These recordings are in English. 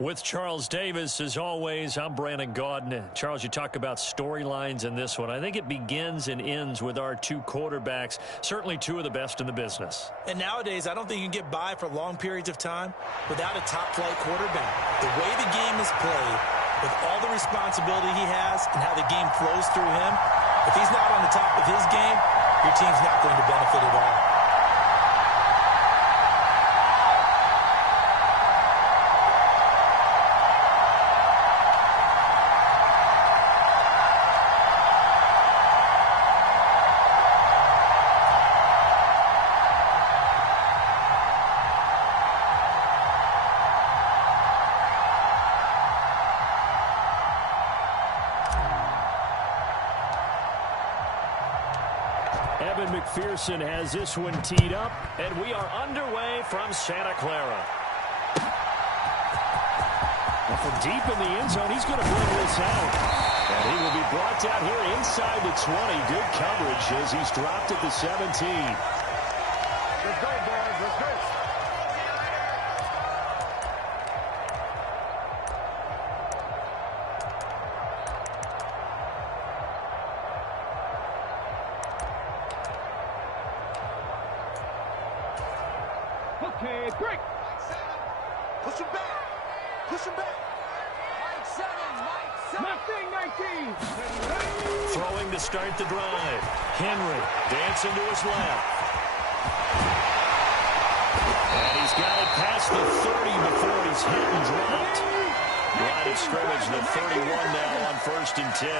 With Charles Davis, as always, I'm Brandon Gaudin. Charles, you talk about storylines in this one. I think it begins and ends with our two quarterbacks, certainly two of the best in the business. And nowadays, I don't think you can get by for long periods of time without a top-flight quarterback. The way the game is played, with all the responsibility he has and how the game flows through him, if he's not on the top of his game, your team's not going to benefit at all. Evan McPherson has this one teed up, and we are underway from Santa Clara. And from deep in the end zone, he's going to bring this out. And he will be brought down here inside the 20. Good coverage as he's dropped at the 17. Let's go, boys. Let's go. Okay, break. Push him back. Push him back. Mike 7. Throwing to start the drive. Henry dancing to his left. And he's got it past the 30 before he's hit and dropped. Line of scrimmage, the 31 now on 1st and 10.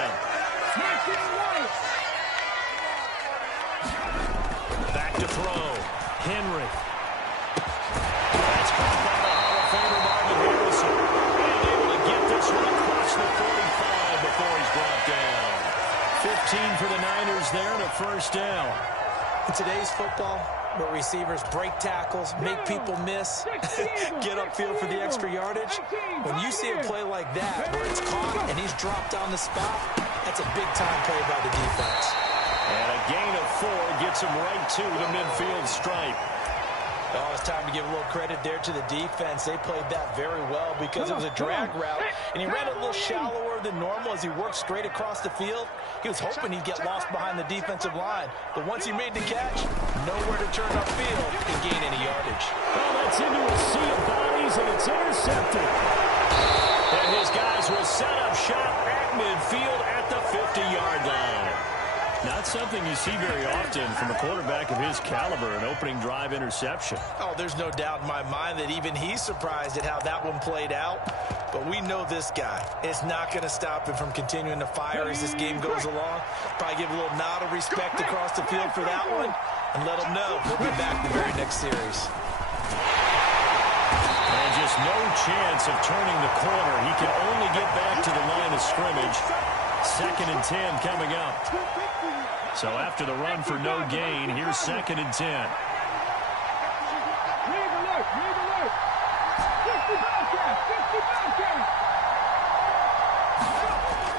Back to throw. Henry. That's caught by the Hall of Famer Marvin Harrison. And able to get this one across the 45 before he's brought down. 15 for the Niners there and a first down. In today's football, where receivers break tackles, make people miss, get upfield for the extra yardage, when you see a play like that where it's caught and he's dropped on the spot, that's a big-time play by the defense. And a gain of 4 gets him right to the midfield stripe. Oh, it's time to give a little credit there to the defense. They played that very well because it was a drag route, and he ran a little shallower than normal as he worked straight across the field. He was hoping he'd get lost behind the defensive line, but once he made the catch, nowhere to turn upfield and gain any yardage. Well, that's into a sea of bodies, and it's intercepted. And his guys will set up shop at midfield at the 50-yard line. Not something you see very often from a quarterback of his caliber, an opening drive interception. Oh, there's no doubt in my mind that even he's surprised at how that one played out. But we know this guy. It's not going to stop him from continuing to fire as this game goes along. Probably give a little nod of respect across the field for that one and let him know we'll be back the very next series. And just no chance of turning the corner. He can only get back to the line of scrimmage. 2nd and 10 coming up. So after the run for no gain, here's 2nd and 10.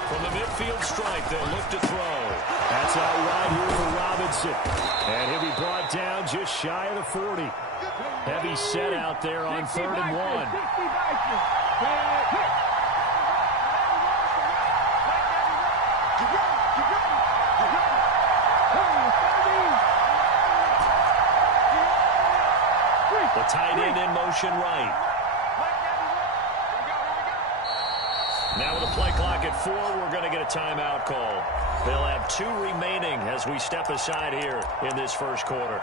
From the midfield stripe, they'll look to throw. That's out wide here for Robinson. And he'll be brought down just shy of the 40. Heavy set out there on 3rd and 1. The tight end in motion right. Now with the play clock at 4, we're going to get a timeout call. They'll have 2 remaining as we step aside here in this first quarter.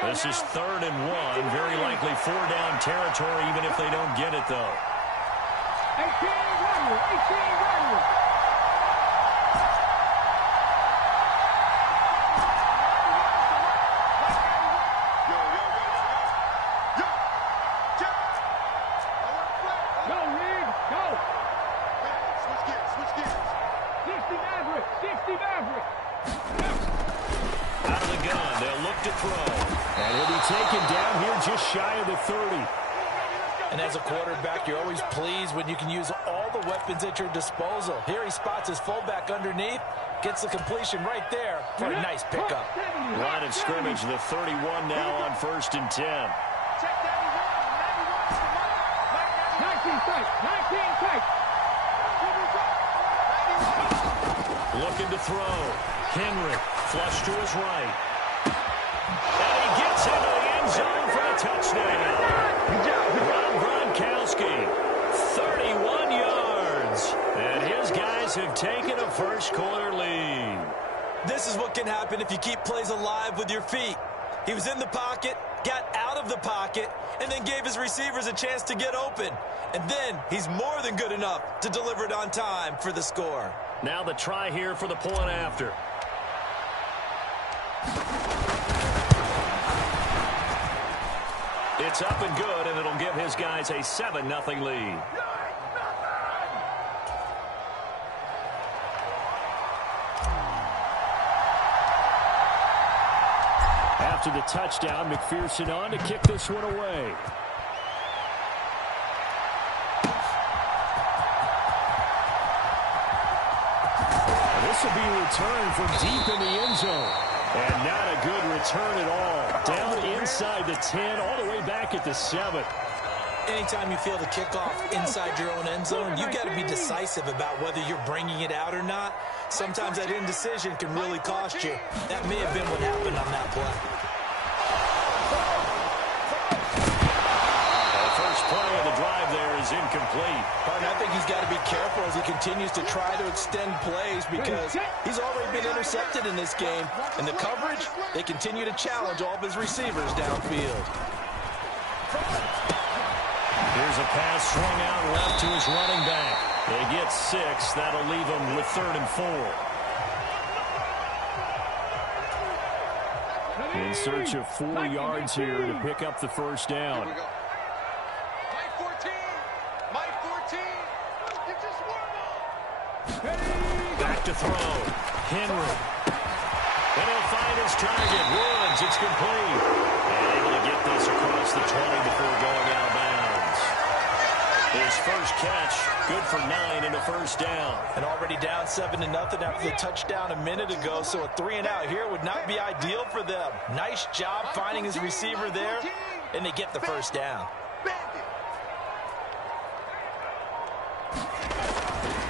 This is 3rd and 1. Very likely 4-down territory, even if they don't get it, though. 18 runner. Out of the gun, they'll look to throw. And he'll be taken down here just shy of the 30. And as a quarterback, you're always pleased when you can use all the weapons at your disposal. Here he spots his fullback underneath, gets the completion right there for a nice pickup. Line of scrimmage, the 31 now on 1st and 10. Check 91. 19 tight. 19 tight. Looking to throw. Henry, flush to his right. And he gets into the end zone for a touchdown. Rob Gronkowski, 31 yards. And his guys have taken a first-quarter lead. This is what can happen if you keep plays alive with your feet. He was in the pocket, got out of the pocket, and then gave his receivers a chance to get open. And then he's more than good enough to deliver it on time for the score. Now the try here for the point after. It's up and good, and it'll give his guys a 7-0 lead. After the touchdown, McPherson on to kick this one away. This will be a return from deep in the end zone. And not a good return at all. Down inside the 10, all the way back at the 7. Anytime you feel the kickoff inside your own end zone, you've got to be decisive about whether you're bringing it out or not. Sometimes that indecision can really cost you. That may have been what happened on that play. Play of the drive there is incomplete. Partner, I think he's got to be careful as he continues to try to extend plays because he's already been intercepted in this game. And the coverage, they continue to challenge all of his receivers downfield. Here's a pass swung out left to his running back. They get 6. That'll leave them with 3rd and 4. In search of 4 yards here to pick up the first down. Back to throw. Henry. And he'll find his target. Woods, it's complete. And able to get this across the 20 before going out of bounds. His first catch, good for 9 and a first down. And already down 7-0 after the touchdown a minute ago, so a 3-and-out here would not be ideal for them. Nice job finding his receiver there, and they get the first down.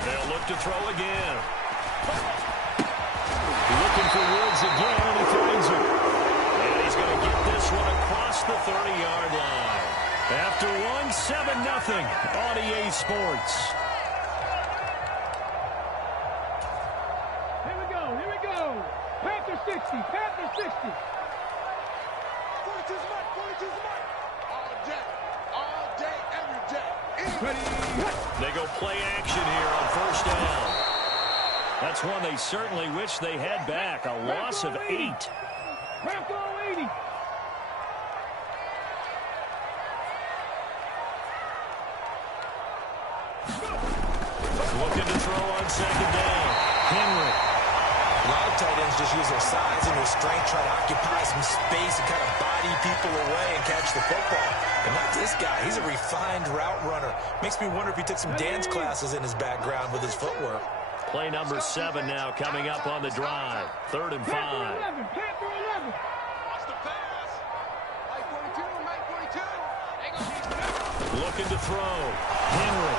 They'll look to throw again. Looking for Woods again, and he finds him. And he's going to get this one across the 30-yard line. After one, 7-0 on EA Sports. Here we go, here we go. Panther 60, Panther 60. 42's mark, 42's mark. All day, every day. Ready. They go play action here on first down. That's one they certainly wish they had back. A loss of 8. Bronco 80. Looking to throw on second down. Henry. A lot of tight ends just use their size and their strength, try to occupy some space and kind of body people away and catch the football. But not this guy. He's a refined route runner. Makes me wonder if he took some dance classes in his background with his footwork. Play number 7 now coming up on the drive. 3rd and 5. Panther 11, Panther 11. Watch the pass. Mike 42, Mike 42. Looking to throw. Henry.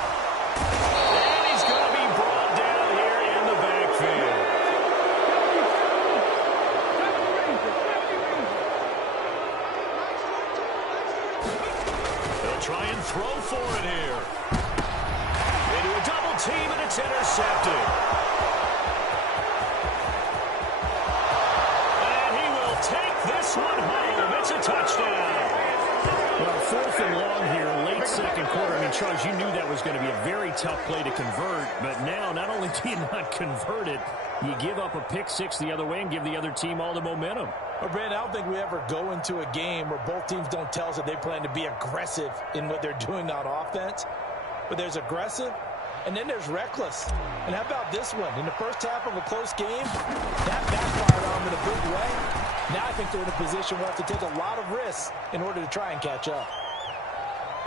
And he's going to be brought down here in the backfield. They'll try and throw for it here. Into a double team, and it's intercepted. And he will take this one home. It's a touchdown. Well, 4th and long here, late second quarter. I mean, Charles, you knew that was going to be a very tough play to convert. But now, not only do you not convert it, you give up a pick 6 the other way and give the other team all the momentum. Well, Brandon, I don't think we ever go into a game where both teams don't tell us that they plan to be aggressive in what they're doing on offense. But there's aggressive, and then there's reckless. And how about this one? In the first half of a close game, that backfired on them in a big way. Now I think they're in a position where they have to take a lot of risks in order to try and catch up.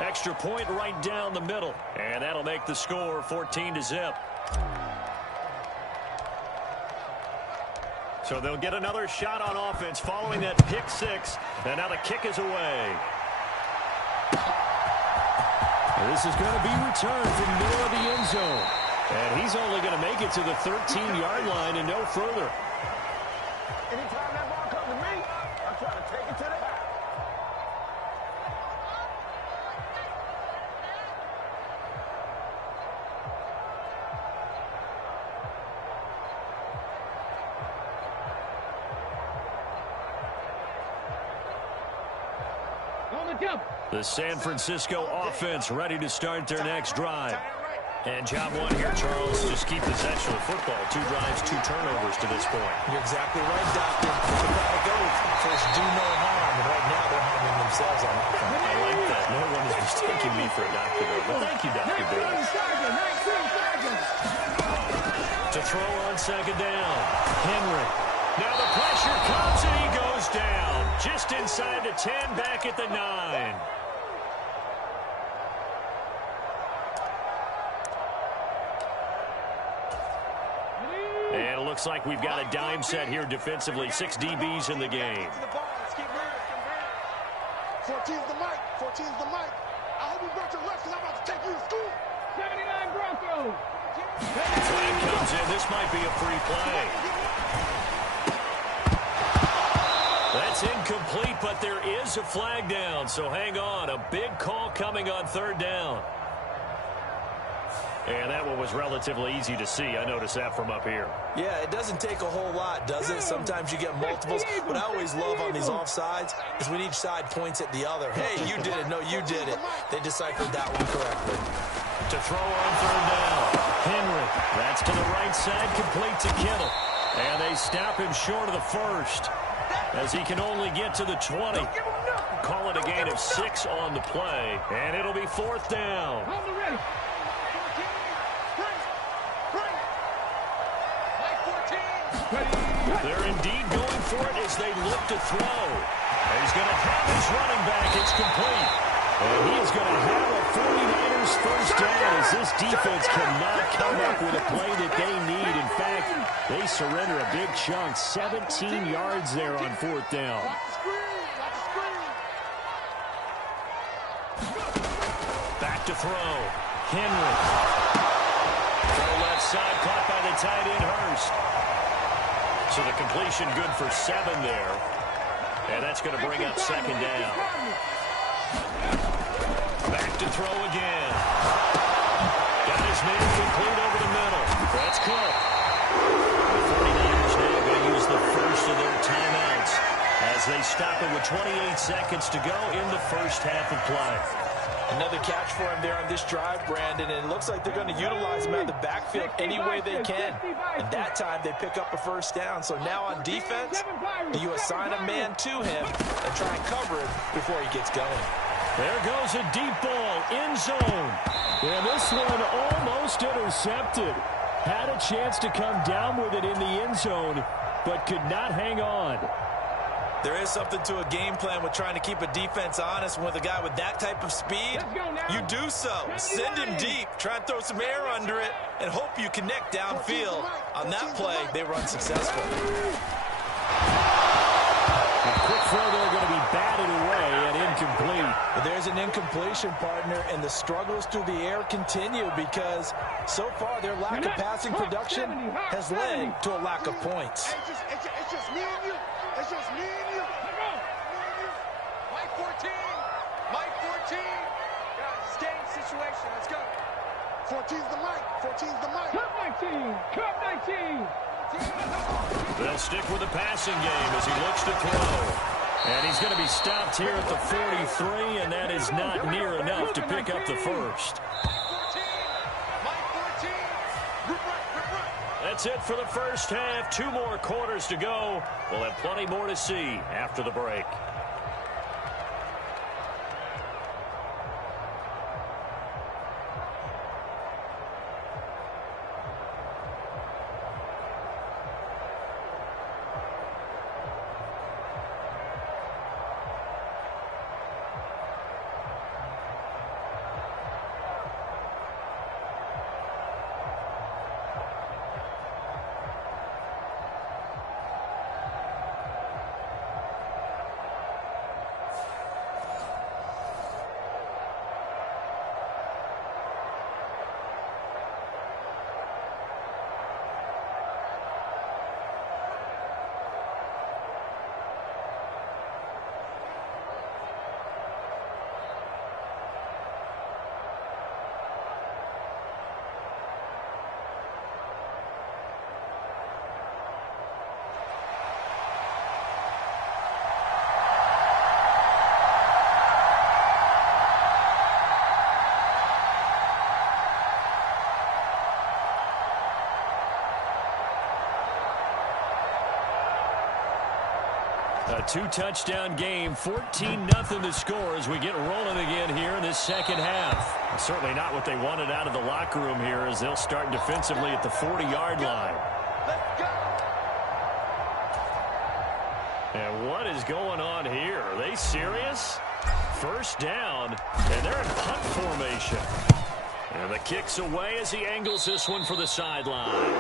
Extra point right down the middle. And that'll make the score 14-0. So they'll get another shot on offense following that pick six. And now the kick is away. This is going to be returned from the middle of the end zone. And he's only going to make it to the 13-yard line and no further. Anytime that ball comes to me, I try to take it to the house. The San Francisco offense ready to start their next drive. And job one here, Charles, just keep possession of football. 2 drives, 2 turnovers to this point. You're exactly right, Doctor. Look at that it goes. First, do no harm, and right now they're harming themselves on offense. I like that. No one is mistaking me for a doctor, though. But thank you, Dr. Bill. To throw on second down. Henry. Now the pressure comes, and he goes down. Just inside the 10, back at the 9. And it looks like we've got a dime set here defensively. 6 DBs in the game. 14's the mic. 14's the mic. I hope you brought your left because I'm about to take you to school. 79 Broncos. Flag comes in. This might be a free play. That's incomplete, but there is a flag down. So hang on. A big call coming on 3rd down. And that one was relatively easy to see. I noticed that from up here. Yeah, it doesn't take a whole lot, does it? Sometimes you get multiples. What I always love on these offsides is when each side points at the other. Hey, you did it. No, you did it. They deciphered that one correctly. To throw on 3rd down. Henry. That's to the right side, complete to Kittle. And they stop him short of the first, as he can only get to the 20. Call it a gain of 6 on the play. And it'll be 4th down. They're indeed going for it as they look to throw. And he's going to have his running back. It's complete. And he is going to have a 49ers first down as this defense cannot come up with a play that they need. In fact, they surrender a big chunk. 17 yards there on 4th down. Back to throw. Henry. Throw left side, caught by the tight end Hurst. So the completion good for 7 there. And that's going to bring up 2nd down. Back to throw again. Got his man complete over the middle. That's Cook. The 49ers now going to use the first of their timeouts as they stop it with 28 seconds to go in the first half of play. Another catch for him there on this drive, Brandon, and it looks like they're going to utilize him out of the backfield any way they can. And that time they pick up a first down. So now on defense, you assign a man to him and try and cover it before he gets going. There goes a deep ball, end zone. And this one almost intercepted. Had a chance to come down with it in the end zone, but could not hang on. There is something to a game plan with trying to keep a defense honest. With a guy with that type of speed, you do so. Send him deep. Try and throw some air under it and hope you connect downfield. On that play, they were unsuccessful. A quick throw there going to be batted away and incomplete. But there's an incompletion, partner, and the struggles through the air continue because so far their lack of passing production has led to a lack of points. It's just me and you. It's just me and you. Mike 14. Mike 14. Guys, it's game situation. Let's go. 14's the mic. 14's the mic. Cup 19. Cup 19. They'll stick with the passing game as he looks to throw. And he's going to be stopped here at the 43, and that is not near enough to pick up the first. That's it for the first half. 2 more quarters to go. We'll have plenty more to see after the break. A two-touchdown game, 14-0 the score as we get rolling again here in this second half. Certainly not what they wanted out of the locker room here as they'll start defensively at the 40-yard line. And what is going on here? Are they serious? First down, and they're in punt formation. And the kick's away as he angles this one for the sideline.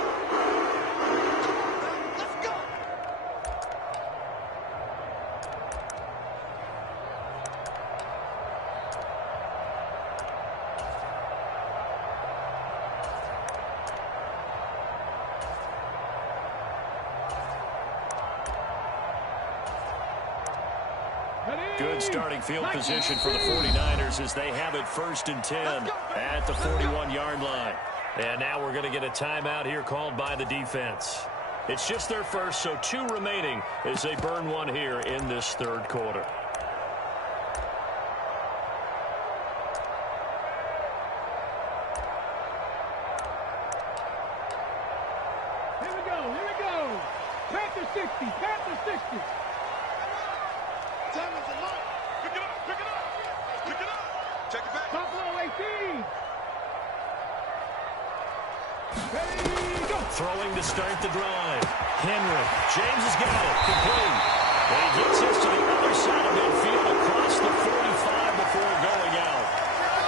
Good starting field position for the 49ers as they have it 1st and 10 at the 41-yard line. And now we're going to get a timeout here called by the defense. It's just their first, so 2 remaining as they burn one here in this third quarter. Here we go. Panther 60, Panther 60. Time is a mark. Pick it up. Check it back. Buffalo 18. Ready, go. Throwing to start the drive. Henry. James has got it. Complete. And he gets this to the other side of midfield across the 45 before going out.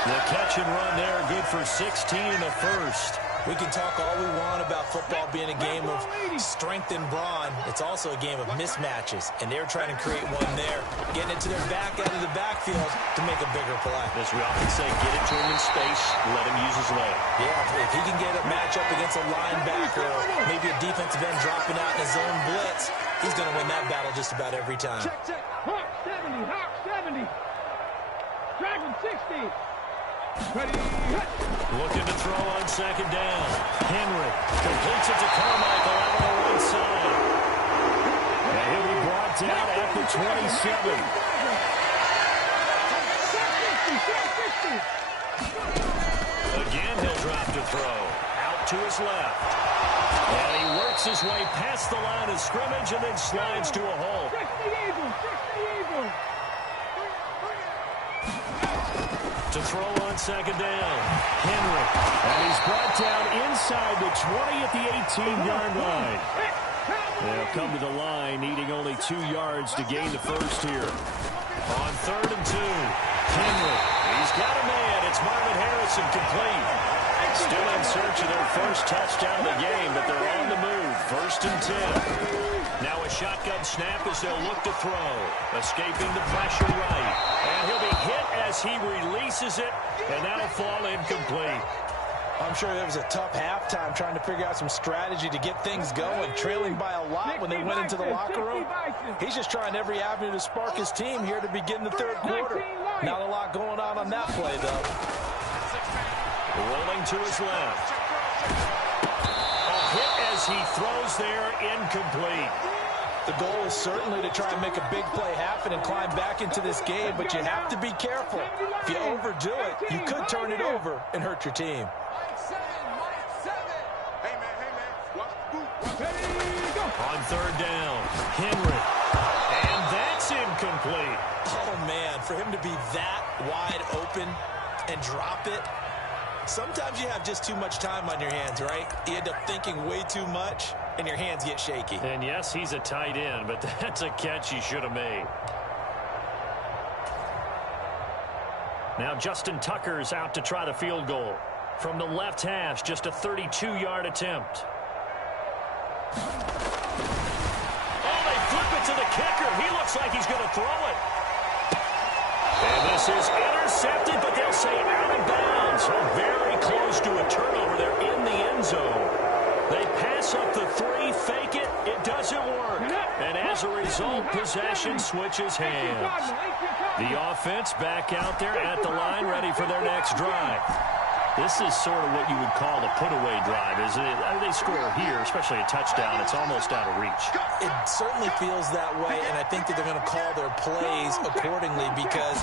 The catch and run there, good for 16 in the first. We can talk all we want about football being a game of strength and brawn. It's also a game of mismatches, and they're trying to create one there, getting it to their back out of the backfield to make a bigger play. As we often say, get it to him in space, let him use his leg. Yeah, if he can get a matchup against a linebacker or maybe a defensive end dropping out in a zone blitz, he's going to win that battle just about every time. Check. Hawk 70. Dragon 60. Ready, hit. Looking to throw on second down. Henry completes it to Carmichael out on the right side. And he'll be brought down at the 27. Again, he'll drop to throw. Out to his left. And he works his way past the line of scrimmage and then slides to a hole. 60 Eagles. To throw on second down. Henry. And he's brought down inside the 20 at the 18-yard line. They'll come to the line, needing only 2 yards to gain the first here. On 3rd and 2. Henry. He's got a man. It's Marvin Harrison complete. Still in search of their first touchdown of the game, but they're on the move. 1st and 10. Now a shotgun snap as they'll look to throw. Escaping the pressure right. And he'll be hit as he releases it, and that'll fall incomplete. I'm sure it was a tough halftime trying to figure out some strategy to get things going, trailing by a lot when they went into the locker room. He's just trying every avenue to spark his team here to begin the third quarter. Not a lot going on that play, though. Rolling to his left. A hit as he throws there, incomplete. The goal is certainly to try and make a big play happen and climb back into this game, but you have to be careful. If you overdo it, you could turn it over and hurt your team. Hey, man. On 3rd down, Henry. And that's incomplete. Oh, man, for him to be that wide open and drop it, sometimes you have just too much time on your hands, right? You end up thinking way too much, and your hands get shaky. And yes, he's a tight end, but that's a catch he should have made. Now Justin Tucker's out to try the field goal. From the left hash, just a 32-yard attempt. Oh, they flip it to the kicker. He looks like he's going to throw it. And this is intercepted, but they'll say out of bounds. So very close to a turnover there in the end zone. They pass up the 3, fake it. It doesn't work. And as a result, possession switches hands. The offense back out there at the line, ready for their next drive. This is sort of what you would call a put-away drive, isn't it? They score here, especially a touchdown. It's almost out of reach. It certainly feels that way, and I think that they're going to call their plays accordingly because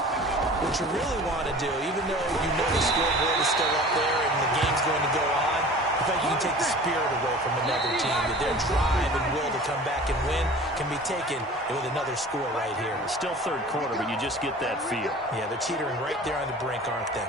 what you really want to do, even though you know the scoreboard is still up there and the game's going to go on, I feel like you can take the spirit away from another team, that their drive and will to come back and win can be taken with another score right here. Still third quarter, but you just get that feel. Yeah, they're teetering right there on the brink, aren't they?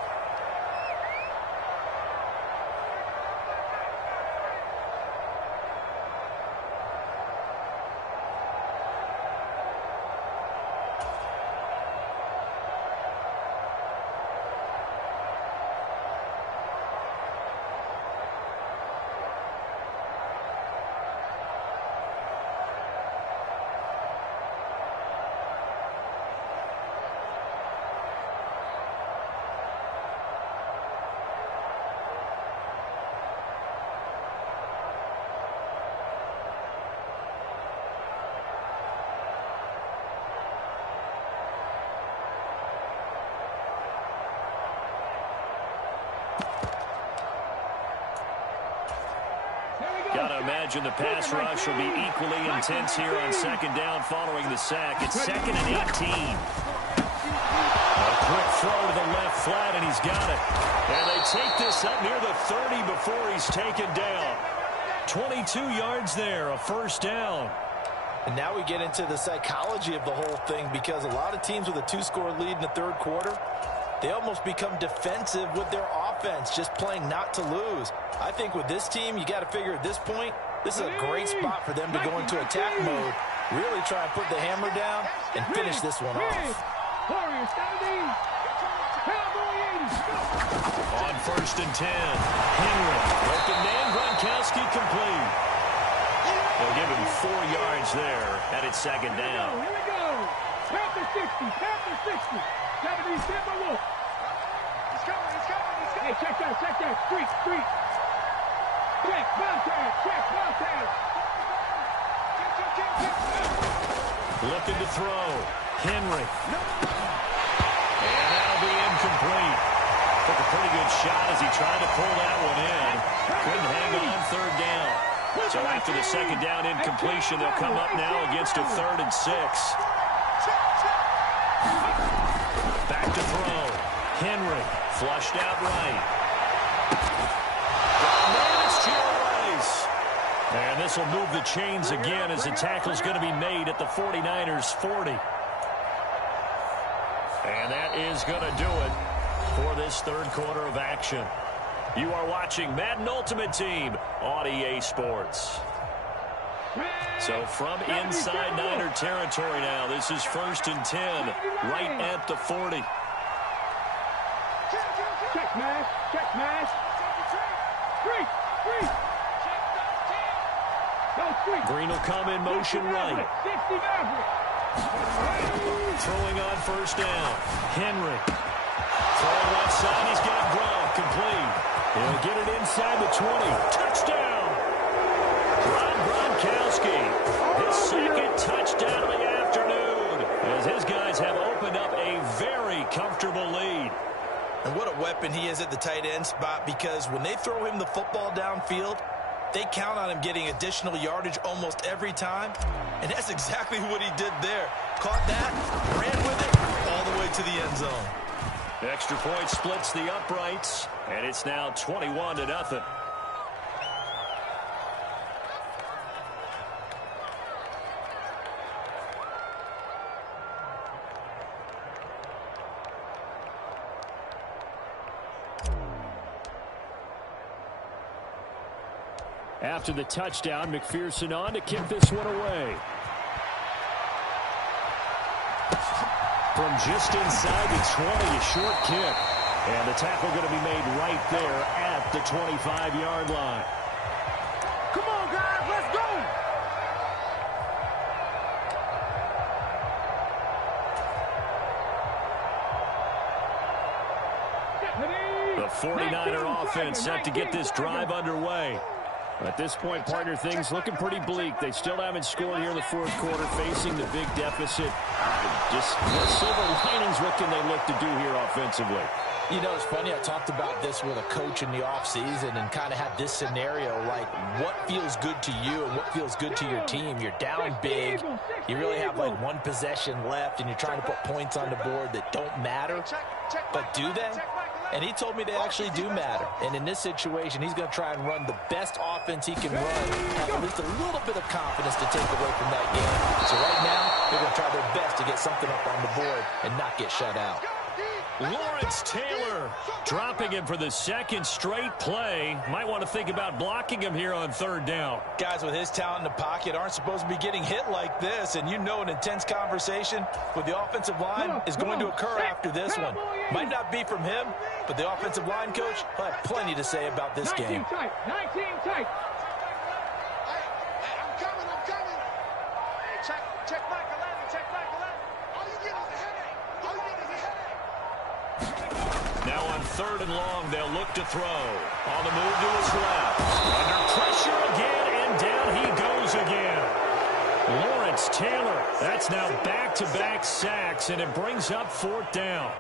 Gotta imagine the pass rush will be equally intense here on second down following the sack. It's 2nd and 18. A quick throw to the left flat, and he's got it. And they take this up near the 30 before he's taken down. 22 yards there, a first down. And now we get into the psychology of the whole thing, because a lot of teams with a 2-score lead in the third quarter, they almost become defensive with their offense, just playing not to lose. I think with this team, you got to figure at this point, this is a great spot for them to go into attack mode, really try and put the hammer down and finish this one off. On 1st and 10, Henry, open man, Gronkowski complete. They'll give him 4 yards there, and it's second down. Here we go. Tap the 60. Tap the 60. Got to be Simba Wolf. He's coming. He's coming. He's coming. Hey, check that. Check that. Street. Street. Check. Montez. Check. Montez. Looking to throw. Henry. And that'll be incomplete. Took a pretty good shot as he tried to pull that one in. Couldn't hang on third down. So after the second down incompletion, they'll come up now against a 3rd and 6. Back to throw. Henry flushed out right. And it's Jerry Rice. And this will move the chains again as the tackle's going to be made at the 49ers 40. And that is going to do it for this third quarter of action. You are watching Madden Ultimate Team on EA Sports. So from inside Niner territory now, this is 1st and 10, right at the 40. Check mash. Check mash. Street. Street. No street. Green will come in motion right. 60 Maverick. Throwing on 1st down. Henry. Throwing left side, he's got Gronk complete. He'll get it inside the 20. Touchdown! Rob Gronkowski, his 2nd touchdown of the afternoon, as his guys have opened up a very comfortable lead. And what a weapon he is at the tight end spot, because when they throw him the football downfield, they count on him getting additional yardage almost every time. And that's exactly what he did there. Caught that, ran with it, all the way to the end zone. Extra point splits the uprights, and it's now 21-0. After the touchdown, McPherson on to kick this one away. From just inside the 20, a short kick. And the tackle going to be made right there at the 25-yard line. Come on, guys. Let's go. The 49er offense set to get this drive underway. At this point, partner, things looking pretty bleak. They still haven't scored here in the fourth quarter, facing the big deficit. Just what silver linings, what can they look to do here offensively? You know, it's funny, I talked about this with a coach in the offseason and kind of had this scenario, like what feels good to you and what feels good to your team. You're down big. You really have like one possession left, and you're trying to put points on the board that don't matter. But do they? And he told me they actually do matter. And in this situation, he's going to try and run the best offense he can run, have at least a little bit of confidence to take away from that game. So right now, they're going to try their best to get something up on the board and not get shut out. Lawrence Taylor dropping him for the second straight play. Might want to think about blocking him here on 3rd down. Guys with his talent in the pocket aren't supposed to be getting hit like this, and you know an intense conversation with the offensive line is going to occur after this one. Might not be from him, but the offensive line coach will have plenty to say about this game. 19 tight, 19 tight. I'm coming. Hey, check Michael Allen, check Michael Allen. All you get is a headache. Now on 3rd and long, they'll look to throw. On the move to his left. Under pressure again, and down he goes again. Lawrence Taylor, that's now back-to-back sacks, and it brings up 4th down.